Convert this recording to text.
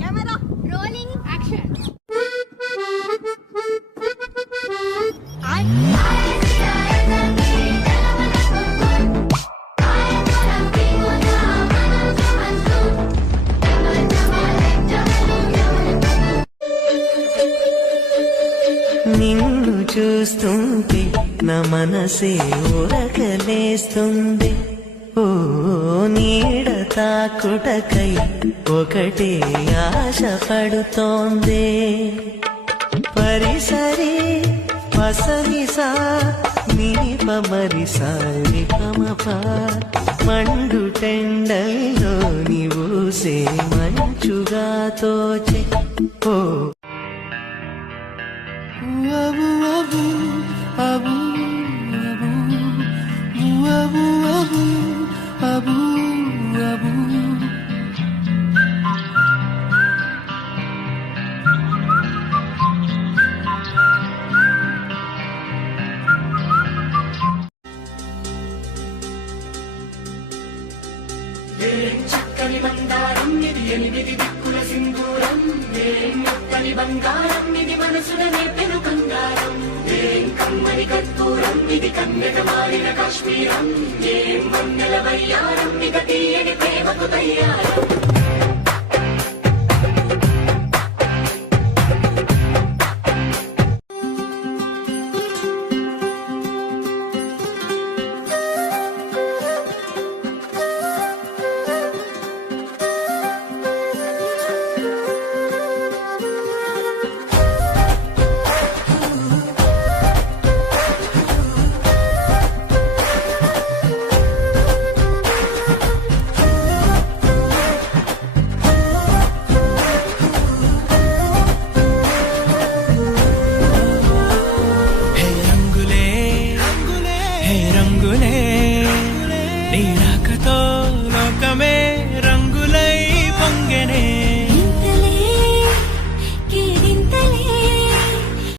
Camera rolling action. నిన్ను చూస్తుంటే నా మనసే ఉరకలేస్తుంది. ఓ నీడ తాకుటకై ఒకటే ఆశ పడుతోంది. పరిసరి పసరిసా నీప మరిసారి పమప మండు టెండల్లో నీవూసే మంచుగా తోచే. ఓ abu abu abu abu abu abu abu చక్కని బంగారం ఇది ఎనిమిది దిక్కుల సింధూరం. మొక్కని బంగారం ఇది మనసుల నేర్పెను బంగారం. కమ్మని కర్పూరం ఇది కన్నెట మారిన కాశ్మీరం. వన్నెల వయ్యారం ఇక తీయని ప్రేమకు తయ్యారం.